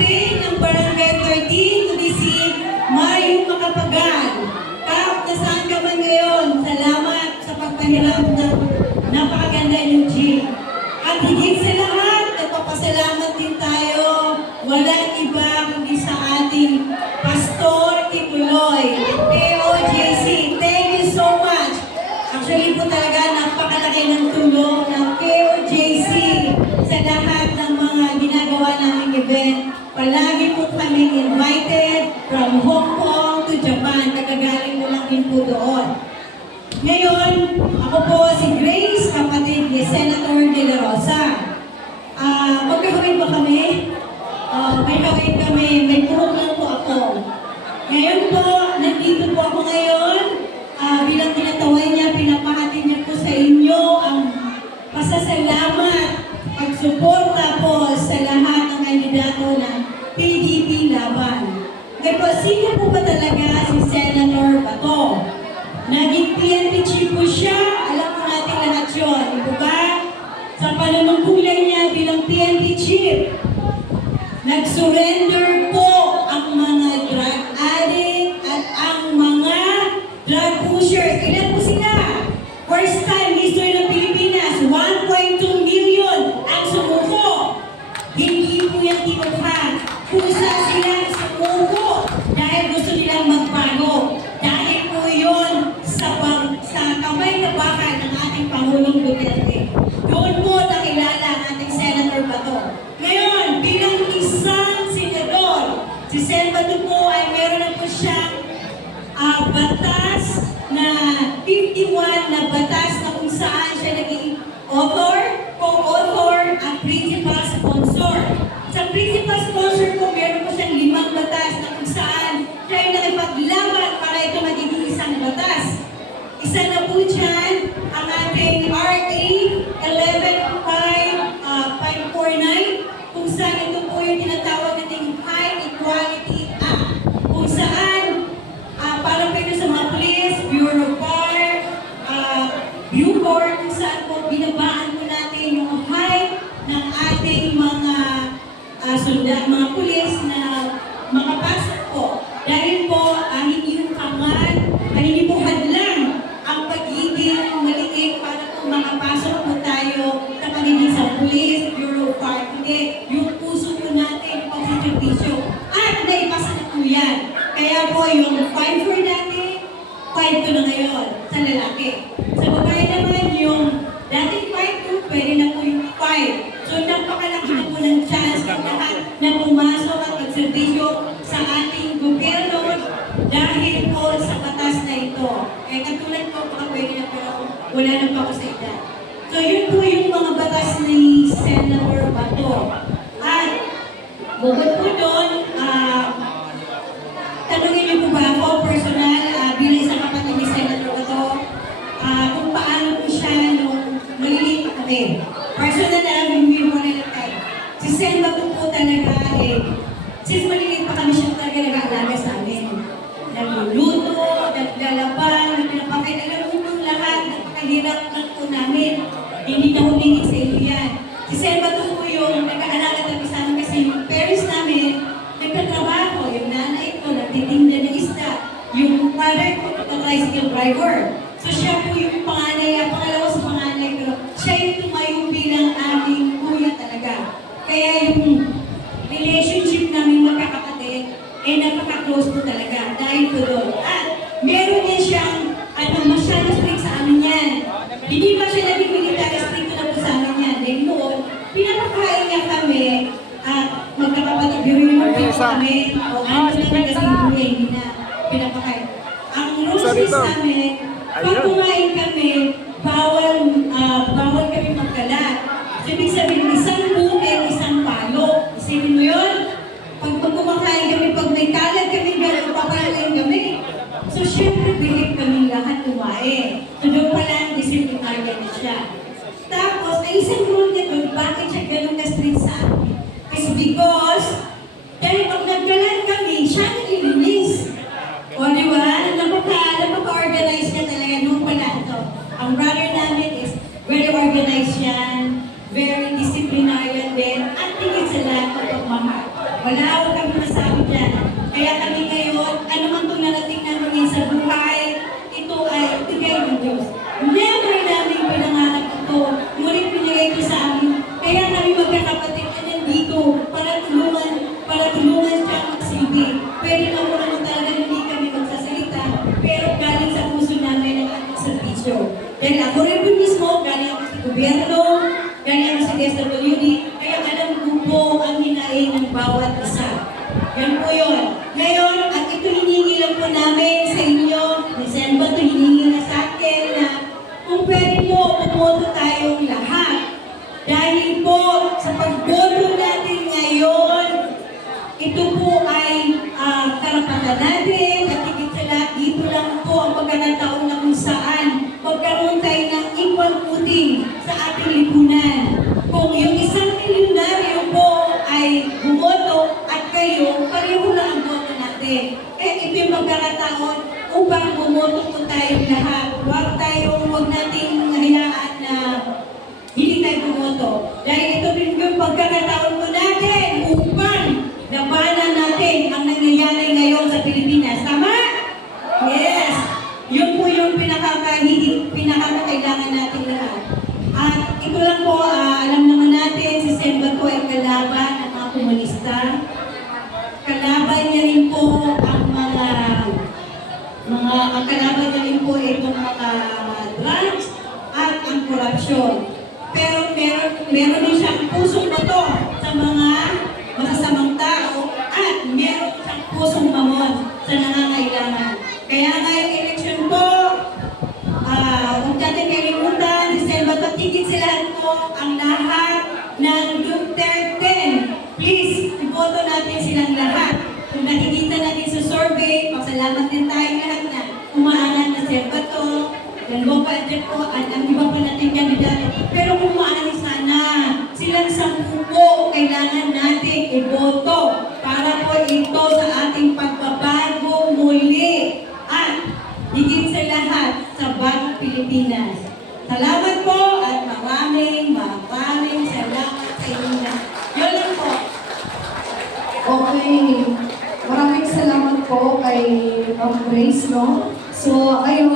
Ate ng Barangay 13 to be si Mayu Makapagal. Kap, nasaan ka man ngayon? Salamat sa pagpahiram ng napakaganda yung G. At higit sa lahat, nagpapasalamat din tayo. Walang iba kundi sa ating Pastor Kipuloy, KOJC. Thank you so much. Actually po talaga napakalaki ng tulong ng KOJC sa lahat ng mga ginagawa naming event. Palagi po kami invited from Hong Kong to Japan. Nagagaling mo lang din po doon. Ngayon, ako po si Grace, kapatid ni Senator De La Rosa. Magkakawin ba kami? May kawin kami, may buhok lang po ako. Ngayon po, nandito po ako ngayon. Bilang tinatawag niya, pinapakatid niya po sa inyo ang pasasalamat, pagsuporta po sa lahat ng kandidato ng PDP Laban. Ngayon po, sino po ba talaga si Senator Bato? Naging PNP chief po siya, alam po natin lahat yun. Ito ba? Sa pananungkulan niya bilang PNP chief, nag-surrender po ang mga drug addict at ang mga drug pushers. Ilan po sila? First time history ng Pilipinas, 1.2 million ang sumuko. Hindi po yan tinuhan. Kusa silang sumuko dahil gusto nilang magbago. Dahil po yun sa kamay na bakal ng ating Pangulong Duterte. Doon po nakilala ang ating Senator Bato. Ngayon, bilang isang senador, si Sen Bato po ay meron na po siyang batas na 51 na batas na kung saan siya naging author, co-author, at principal sponsor. Sa principal sponsor po, meron po siyang 5 batas na kung saan siya ay nakipaglaban para ito magiging isang batas. Isa na po dyan ang ating RA 11549 kung saan ito po yung tinatawag nating High Equality Act. Kung saan para pwede sa mga police, Bureau of Fire, Bucor, kung saan po binabaan po natin yung height ng ating mga mga pulis na makapasok po. Dahil po, hindi yung kaman, hindi po hadlang ang pagiging maliit para po makapasok po tayo na pagiging sa pulis, Bureau of Fire. Hindi, yung puso po natin, yung pagsiservisyo. At naipasa na po yan. Kaya po yung 5-4 dati, 5-2 na ngayon sa lalaki. Sa babae naman yung dating 5-2, pwede na po yung 5. So napakalaki na po ng chance ng lahat na pumasok at magservisyo sa ating gobyerno dahil po sa batas na ito. Eh katulad po, baka pwede na pero wala na pa ako sa edad. So yun po yung mga batas ni Senator Bato. At bukod po doon, tanungin niyo po ba ako personal bilang isang kapatid ni Senator Bato kung paano po siya nung maliliit kami. Personal na namin mo na tayo. Si Sen Bato po talaga since maliliit pa kami siya talaga nag-aalaga sa amin. Nagluluto, naglalabang, pinapakit. Alam mo po lahat, napakahirap lang po namin. Hindi na humingi sa inyo yan. Si Sen Bato po yung nag-aalaga tayo sa amin kasi yung parents namin nagtatrabaho. Yung nanay ko, nagtitinda ng isda. Yung father ko, tricycle driver. So siya po yung panganay, pangalawa sa panganay, pero siya yung tumayo bilang aming kuya talaga. Kaya yung relationship namin magkakapatid, napaka-close po talaga dahil po doon. At meron din siyang, masyado strict sa amin yan. Hindi pa siya naging military strict na po sa amin yan. Dahil noon, pinapakain niya kami, at magkakapatid, yung kami, o ano na kasi hindi na pinapakain. Ang rules sa amin, pag kumain kami, bawal kami magkalat. So, ibig sabihin, isang buke, isang palo. Isipin mo yun? Pag kumakain kami, pag may kalat kami, gano'n papalain kami. So, syempre, behave kami lahat kumain. So, doon pala, disciplinary na siya. Tapos, ang isang rule na doon, bakit siya gano'n ka-strict sa amin? Is because, dahil pag nagkalat kami, siya nililinis. O, di ba? Napaka-organize niya talaga nung pala ito. Ang brother namin is very organized yan, very disciplinarian din, at tingin sa lahat ng pagmamahal. Wala ako kami masabi dyan. Kaya kami ngayon, ano man itong narating namin sa buhay, ito ay bigay ng Diyos. Never namin pinangarap ito, ngunit pinigay ito sa amin. Kaya kami magkakapatid na nandito para tulungan siya magsilbi. Pwede na mo naman talaga hindi kami magsasalita, pero galing sa puso namin ang ating servisyo. Dahil ako rin po mismo, galing ako sa gobyerno, galing ako sa DSWD, kaya alam ko po ang hinaing ng bawat isa. Yan po yun. Ngayon, at ito hiningi lang po namin sa inyo, December, ito hiningi na sa akin na kung pwede po, pumoto tayong lahat. Dahil po, sa pagboto natin ngayon, ito po ay karapatan natin at higit sa lahat, dito lang po ang pagkakataon na kung saan magkaroon tayo ng equal footing sa ating lipunan. Kung yung isang milyonaryo po ay bumoto at kayo, pareho lang ang boto natin. Kaya ito yung pagkakataon upang bumoto po tayong lahat. Huwag nating hayaan na hindi tayo bumoto. Dahil ito din yung pagkakataon po natin upang labanan natin ang nangyayari ngayon sa Pilipinas. Tama? Yes! Yun po yung pinakakailangan natin lahat. At ito lang po, alam naman natin, si Semba po ay kalaban ng mga komunista. Kalaban niya rin po ang kalaban niya rin po itong mga drugs at ang korupsyon. Pero meron din siyang pusong bato sa mga masasamang tao at meron siyang pusong mamon sa nangangailangan. Kaya ngayong eleksyon po, huwag natin kalimutan, December, patigit sila po ang lahat ng Duterte. Please, iboto natin silang lahat. Kung nakikita natin sa survey, pasalamat din tayo lahat na umaanan na Semba to, dalawang budget po, at ang iba pa natin kandidato. Pero kung maaari sana, silang 10 po kailangan natin iboto para po ito sa ating pagbabago muli at higit sa lahat sa bagong Pilipinas. Salamat po at maraming salamat sa inyo lahat. Yun lang po. Okay. Maraming salamat po kay Grace, no? So, ayun,